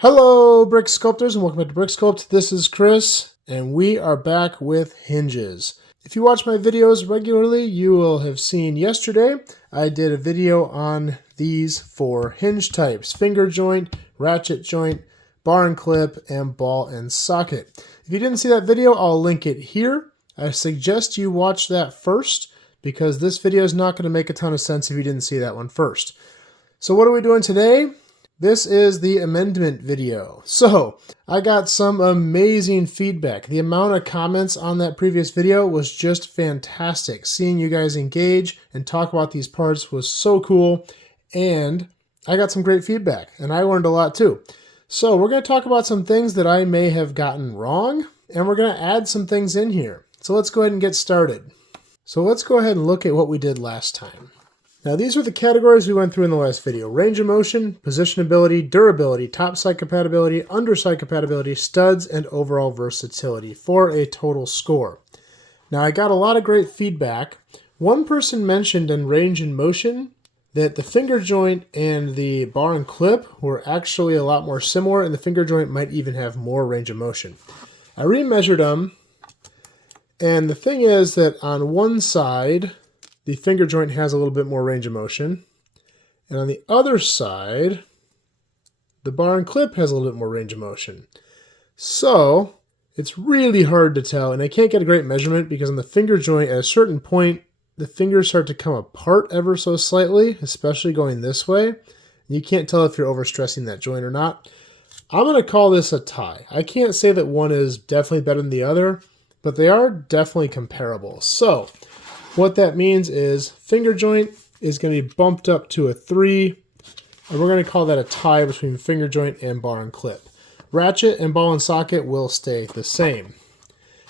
Hello, Brick Sculptors, and welcome back to Brick Sculpt. This is Chris, and we are back with hinges. If you watch my videos regularly, you will have seen yesterday I did a video on these four hinge types: finger joint, ratchet joint, bar and clip, and ball and socket. If you didn't see that video, I'll link it here. I suggest you watch that first because this video is not going to make a ton of sense if you didn't see that one first. So what are we doing today? This is the amendment video. So I got some amazing feedback. The amount of comments on that previous video was just fantastic. Seeing you guys engage and talk about these parts was so cool. And I got some great feedback and I learned a lot too. So we're going to talk about some things that I may have gotten wrong, and we're going to add some things in here. So let's go ahead and get started. So let's go ahead and look at what we did last time. Now these are the categories we went through in the last video: range of motion, positionability, durability, top side compatibility, underside compatibility, studs, and overall versatility for a total score. Now I got a lot of great feedback. One person mentioned in range and motion that the finger joint and the bar and clip were actually a lot more similar, and the finger joint might even have more range of motion. I remeasured them, and the thing is that on one side, the finger joint has a little bit more range of motion, and on the other side, the bar and clip has a little bit more range of motion. So it's really hard to tell, and I can't get a great measurement because on the finger joint, at a certain point, the fingers start to come apart ever so slightly, especially going this way. You can't tell if you're overstressing that joint or not. I'm going to call this a tie. I can't say that one is definitely better than the other, but they are definitely comparable. So what that means is finger joint is going to be bumped up to a 3, and we're going to call that a tie between finger joint and bar and clip. Ratchet and ball and socket will stay the same.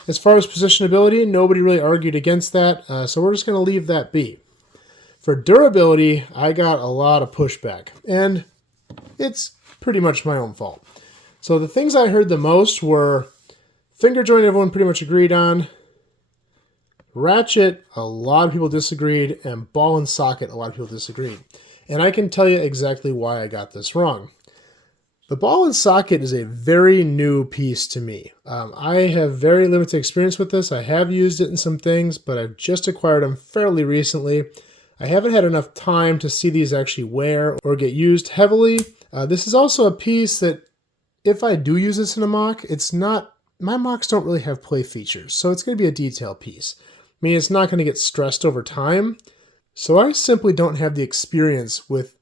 As far as positionability, nobody really argued against that, so we're just going to leave that be. For durability, I got a lot of pushback, and it's pretty much my own fault. So the things I heard the most were finger joint, everyone pretty much agreed on. Ratchet, a lot of people disagreed, and ball and socket, a lot of people disagreed. And I can tell you exactly why I got this wrong. The ball and socket is a very new piece to me. I have very limited experience with this. I have used it in some things, but I've just acquired them fairly recently. I haven't had enough time to see these actually wear or get used heavily. This is also a piece that if I do use this in a mock, my mocks don't really have play features, so it's going to be a detail piece. I mean, it's not going to get stressed over time, so I simply don't have the experience with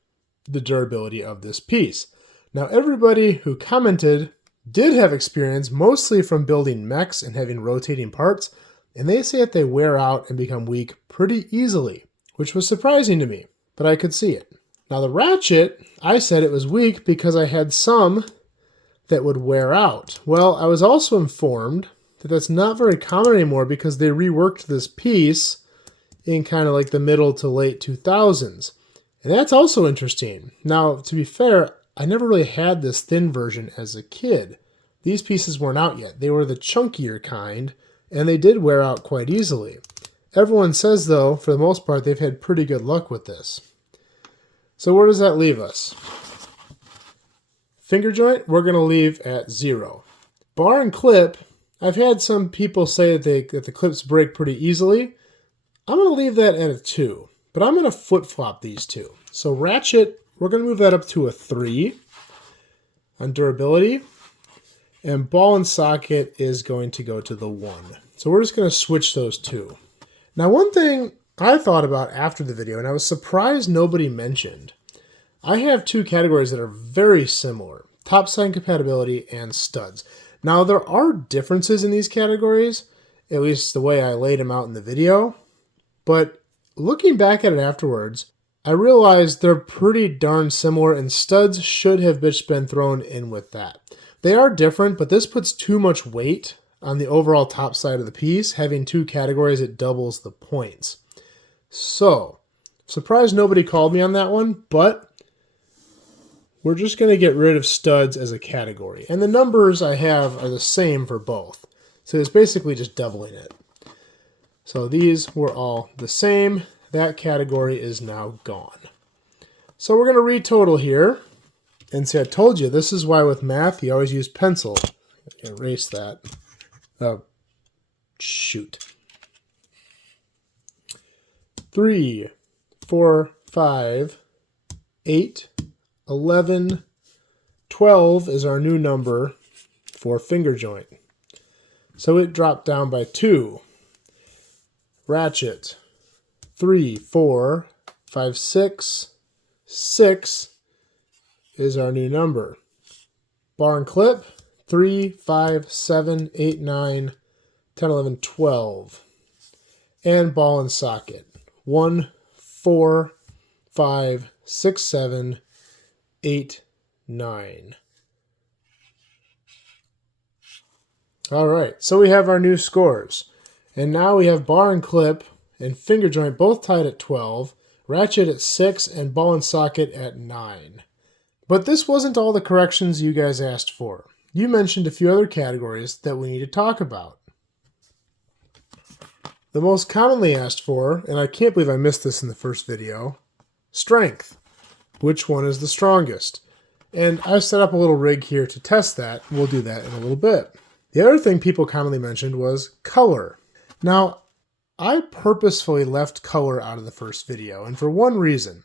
the durability of this piece. Now, everybody who commented did have experience, mostly from building mechs and having rotating parts, and they say that they wear out and become weak pretty easily, which was surprising to me, but I could see it. Now, the ratchet, I said it was weak because I had some that would wear out. Well, I was also informed that that's not very common anymore because they reworked this piece in kind of like the middle to late 2000s. And that's also interesting. Now, to be fair, I never really had this thin version as a kid. These pieces weren't out yet. They were the chunkier kind, and they did wear out quite easily. Everyone says, though, for the most part, they've had pretty good luck with this. So where does that leave us? Finger joint, we're going to leave at 0. Bar and clip, I've had some people say that the clips break pretty easily. I'm going to leave that at a 2, but I'm going to flip-flop these two. So ratchet, we're going to move that up to a 3 on durability, and ball and socket is going to go to the 1. So we're just going to switch those two. Now, one thing I thought about after the video, and I was surprised nobody mentioned, I have two categories that are very similar: top side compatibility and studs. Now, there are differences in these categories, at least the way I laid them out in the video, but looking back at it afterwards, I realized they're pretty darn similar, and studs should have been thrown in with that. They are different, but this puts too much weight on the overall top side of the piece. Having two categories, it doubles the points. So, surprised nobody called me on that one, but we're just going to get rid of studs as a category. And the numbers I have are the same for both. So it's basically just doubling it. So these were all the same. That category is now gone. So we're going to retotal here. And see, I told you, this is why with math, you always use pencil. Erase that. Oh, shoot. 3, 4, 5, 8, 11, 12 is our new number for finger joint. So it dropped down by 2. Ratchet. 3, 4, 5, 6. 6 is our new number. Bar and clip. 3, 5, 7, 8, 9, 10, 11, 12. And ball and socket. 1, 4, 5, 6, 7, 8, 9. All right, so we have our new scores. And now we have bar and clip and finger joint both tied at 12, ratchet at 6, and ball and socket at 9. But this wasn't all the corrections you guys asked for. You mentioned a few other categories that we need to talk about. The most commonly asked for, and I can't believe I missed this in the first video, strength. Which one is the strongest? And I've set up a little rig here to test that. We'll do that in a little bit. The other thing people commonly mentioned was color. Now, I purposefully left color out of the first video, and for one reason.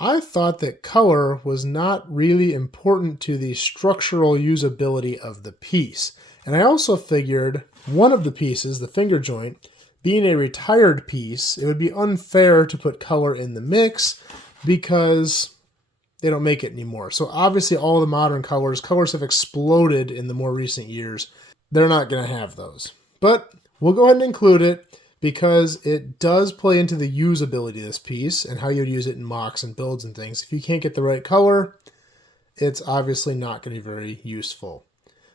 I thought that color was not really important to the structural usability of the piece. And I also figured one of the pieces, the finger joint, being a retired piece, it would be unfair to put color in the mix because they don't make it anymore. So obviously all the modern colors have exploded in the more recent years. They're not going to have those. But we'll go ahead and include it because it does play into the usability of this piece and how you would use it in mocks and builds and things. If you can't get the right color, it's obviously not going to be very useful.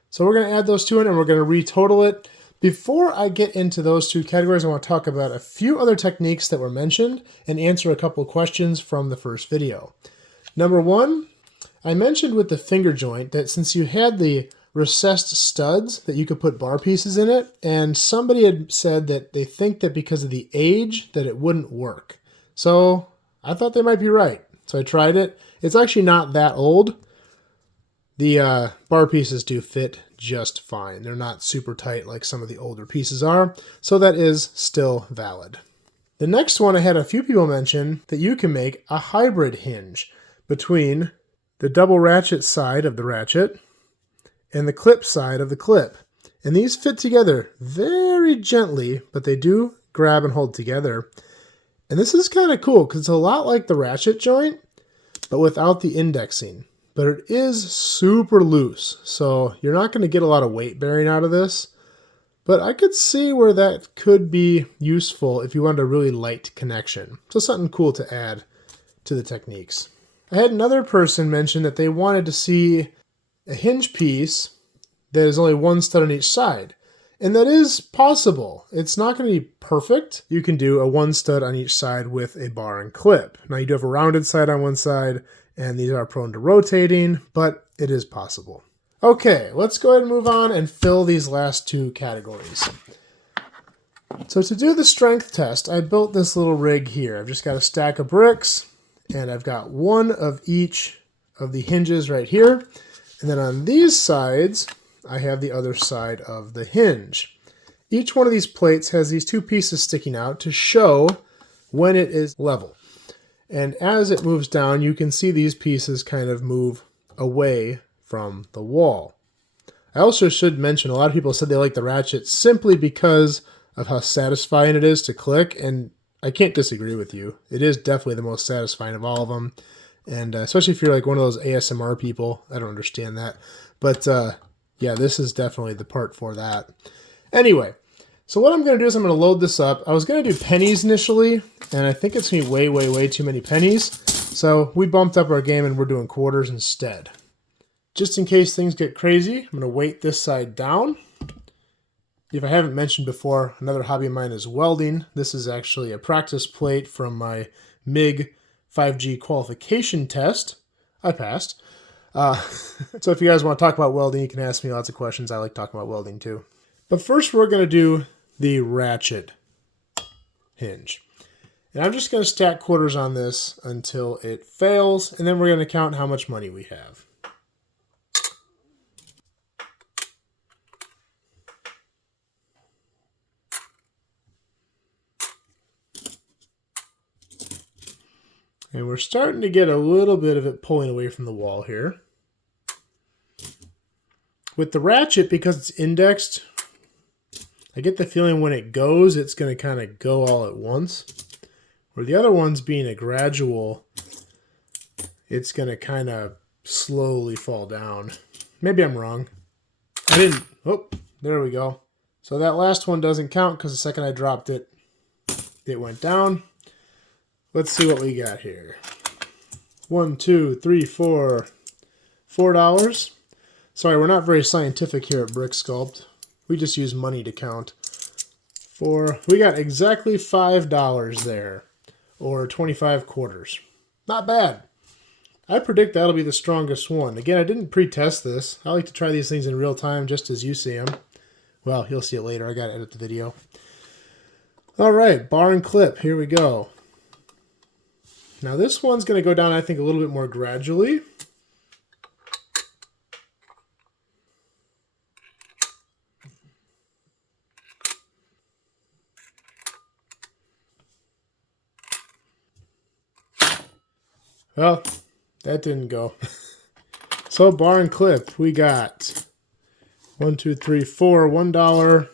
So we're going to add those two in and we're going to retotal it. Before I get into those two categories, I want to talk about a few other techniques that were mentioned and answer a couple of questions from the first video. Number one, I mentioned with the finger joint that since you had the recessed studs that you could put bar pieces in it, and somebody had said that they think that because of the age that it wouldn't work. So I thought they might be right. So I tried it. It's actually not that old. The bar pieces do fit just fine. They're not super tight like some of the older pieces are, so that is still valid. The next one I had a few people mention that you can make a hybrid hinge between the double ratchet side of the ratchet and the clip side of the clip. And these fit together very gently, but they do grab and hold together. And this is kind of cool because it's a lot like the ratchet joint, but without the indexing. But it is super loose, so you're not going to get a lot of weight bearing out of this. But I could see where that could be useful if you wanted a really light connection. So something cool to add to the techniques. I had another person mention that they wanted to see a hinge piece that is only one stud on each side. And that is possible. It's not going to be perfect. You can do a one stud on each side with a bar and clip. Now you do have a rounded side on one side, and these are prone to rotating, but it is possible. Okay, let's go ahead and move on and fill these last two categories. So to do the strength test, I built this little rig here. I've just got a stack of bricks, and I've got one of each of the hinges right here. And then on these sides, I have the other side of the hinge. Each one of these plates has these two pieces sticking out to show when it is level. And as it moves down, you can see these pieces kind of move away from the wall. I also should mention, a lot of people said they like the ratchet simply because of how satisfying it is to click, and I can't disagree with you. It is definitely the most satisfying of all of them, and especially if you're like one of those ASMR people. I don't understand that, but yeah, this is definitely the part for that. Anyway, so what I'm going to do is I'm going to load this up. I was going to do pennies initially, and I think it's going to be way too many pennies. So we bumped up our game and we're doing quarters instead. Just in case things get crazy, I'm going to weight this side down. If I haven't mentioned before, another hobby of mine is welding. This is actually a practice plate from my MIG 5G qualification test. I passed. So if you guys want to talk about welding, you can ask me lots of questions. I like talking about welding too. But first we're going to do the ratchet hinge. And I'm just going to stack quarters on this until it fails, and then we're going to count how much money we have. And we're starting to get a little bit of it pulling away from the wall here. With the ratchet, because it's indexed, I get the feeling when it goes, it's going to kind of go all at once. Where the other one's being a gradual, it's going to kind of slowly fall down. Maybe I'm wrong. I didn't. Oh, there we go. So that last one doesn't count because the second I dropped it, it went down. Let's see what we got here. 1, 2, 3, 4. $4. Sorry, we're not very scientific here at Brick Sculpt. We just use money to count. We got exactly $5 there, or 25 quarters. Not bad. I predict that'll be the strongest one. Again, I didn't pre-test this. I like to try these things in real time just as you see them. Well, you'll see it later. I got to edit the video. All right, bar and clip. Here we go. Now this one's going to go down, I think, a little bit more gradually. Well, that didn't go. So bar and clip, we got 1, 2, 3, 4, $1,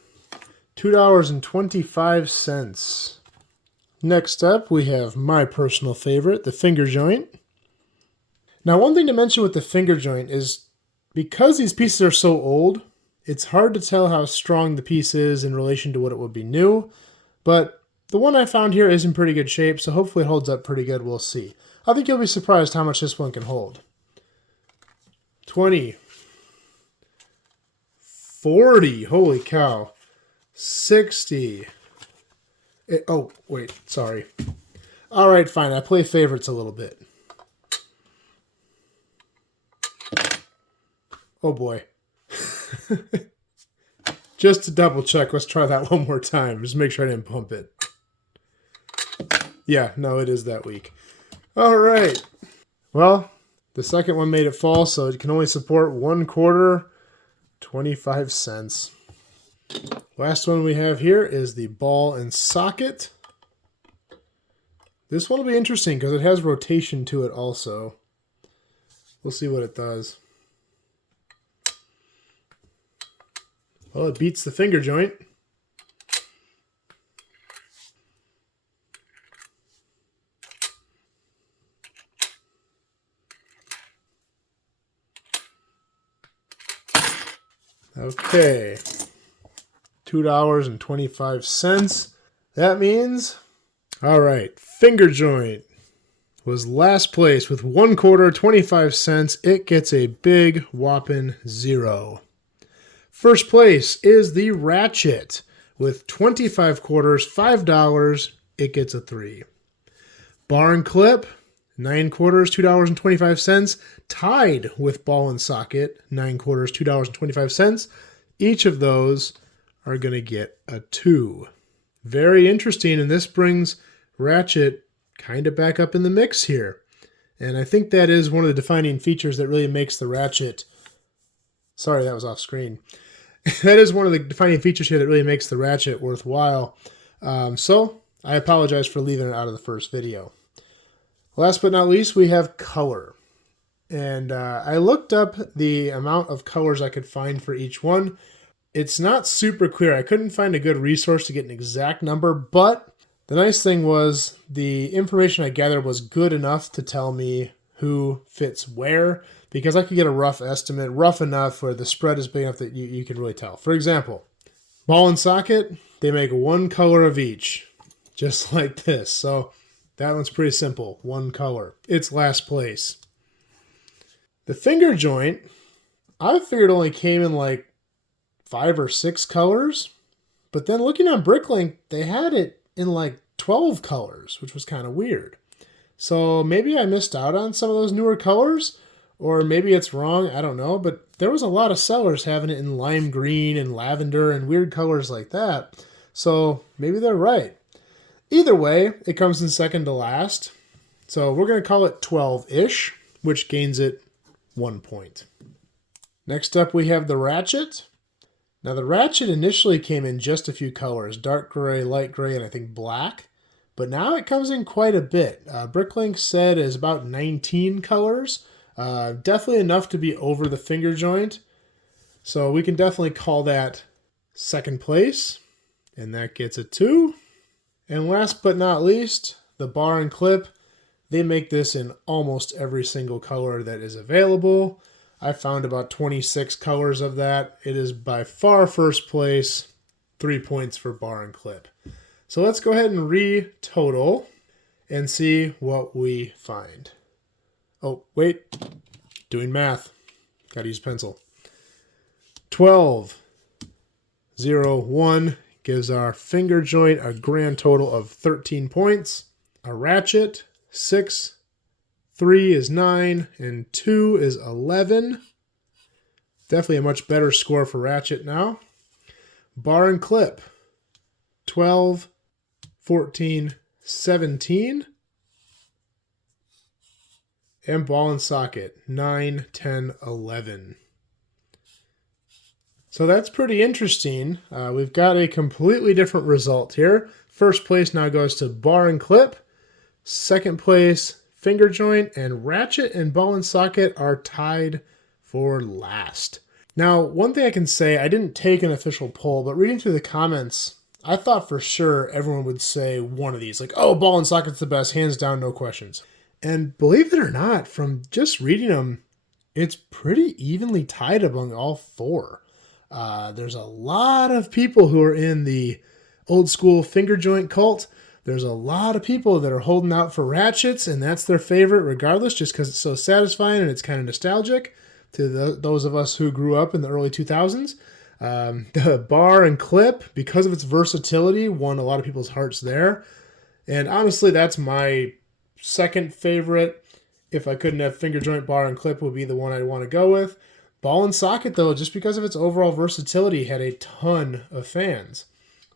$2.25. Next up, we have my personal favorite, the finger joint. Now, one thing to mention with the finger joint is because these pieces are so old, it's hard to tell how strong the piece is in relation to what it would be new. But the one I found here is in pretty good shape, so hopefully it holds up pretty good. We'll see. I think you'll be surprised how much this one can hold. 20. 40. Holy cow. 60. Oh, wait, sorry. All right, fine. I play favorites a little bit. Oh, boy. Just to double check, let's try that one more time. Just make sure I didn't pump it. Yeah, no, it is that weak. All right. Well, the second one made it fall, so it can only support 1/4, 25 cents. Last one we have here is the ball and socket. This one will be interesting because it has rotation to it also. We'll see what it does. Well, it beats the finger joint. Okay. $2.25. That means, all right, finger joint was last place with 1/4, 25 cents. It gets a big whopping 0. First place is the ratchet with 25 quarters, $5. It gets a 3. Bar and clip, 9/4, $2.25, tied with ball and socket, 9/4, $2.25. Each of those are going to get a 2. Very interesting, and this brings ratchet kind of back up in the mix here. And I think that is one of the defining features that really makes the ratchet... Sorry, that was off screen. That is one of the defining features here that really makes the ratchet worthwhile. So I apologize for leaving it out of the first video. Last but not least, we have color. And I looked up the amount of colors I could find for each one. It's not super clear. I couldn't find a good resource to get an exact number, but the nice thing was the information I gathered was good enough to tell me who fits where, because I could get a rough estimate, rough enough where the spread is big enough that you can really tell. For example, ball and socket, they make one color of each, just like this. So that one's pretty simple, one color. It's last place. The finger joint, I figured only came in like 5 or 6 colors, but then looking on Bricklink, they had it in like 12 colors, which was kind of weird. So maybe I missed out on some of those newer colors, or maybe it's wrong, I don't know, but there was a lot of sellers having it in lime green and lavender and weird colors like that. So maybe they're right. Either way, it comes in second to last. So we're going to call it 12-ish, which gains it 1 point. Next up, we have the ratchet. Now the ratchet initially came in just a few colors, dark gray, light gray, and I think black. But now it comes in quite a bit. Bricklink said is about 19 colors. Definitely enough to be over the finger joint. So we can definitely call that second place. And that gets a 2. And last but not least, the bar and clip. They make this in almost every single color that is available. I found about 26 colors of that. It is by far first place, 3 points for bar and clip. So let's go ahead and re-total and see what we find. Oh, wait, doing math. Gotta use pencil. 12, 0, 1 gives our finger joint a grand total of 13 points. A ratchet, 6, 3 is 9, and 2 is 11. Definitely a much better score for ratchet now. Bar and clip, 12, 14, 17. And ball and socket, 9, 10, 11. So that's pretty interesting. We've got a completely different result here. First place now goes to bar and clip. Second place, finger joint, and ratchet and ball and socket are tied for last. Now, one thing I can say, I didn't take an official poll, but reading through the comments, I thought for sure everyone would say one of these, like, oh, ball and socket's the best, hands down, no questions. And believe it or not, from just reading them, it's pretty evenly tied among all 4. There's a lot of people who are in the old school finger joint cult. There's a lot of people that are holding out for ratchets, and that's their favorite regardless, just because it's so satisfying and it's kind of nostalgic to those of us who grew up in the early 2000s. The bar and clip, because of its versatility, won a lot of people's hearts there. And honestly, that's my second favorite. If I couldn't have finger joint, bar and clip would be the one I'd want to go with. Ball and socket, though, just because of its overall versatility, had a ton of fans.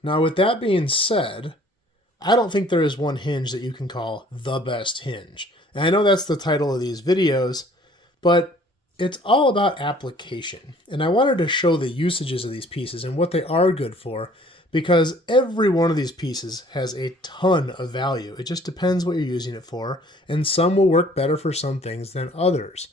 Now, with that being said, I don't think there is one hinge that you can call the best hinge. And I know that's the title of these videos, but it's all about application. And I wanted to show the usages of these pieces and what they are good for, because every one of these pieces has a ton of value. It just depends what you're using it for, and some will work better for some things than others.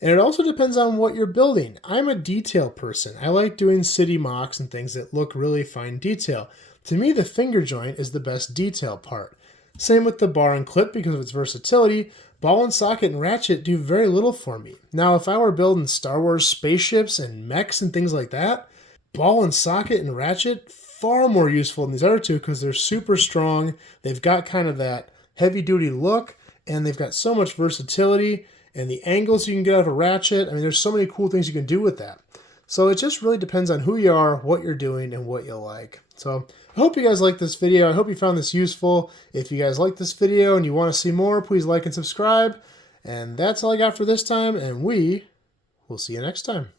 And it also depends on what you're building. I'm a detail person. I like doing city mocks and things that look really fine detail. To me, the finger joint is the best detail part. Same with the bar and clip because of its versatility. Ball and socket and ratchet do very little for me. Now, if I were building Star Wars spaceships and mechs and things like that, ball and socket and ratchet, far more useful than these other two because they're super strong. They've got kind of that heavy-duty look, and they've got so much versatility. And the angles you can get out of a ratchet, I mean, there's so many cool things you can do with that. So it just really depends on who you are, what you're doing, and what you like. So I hope you guys liked this video. I hope you found this useful. If you guys like this video and you want to see more, please like and subscribe. And that's all I got for this time, and we will see you next time.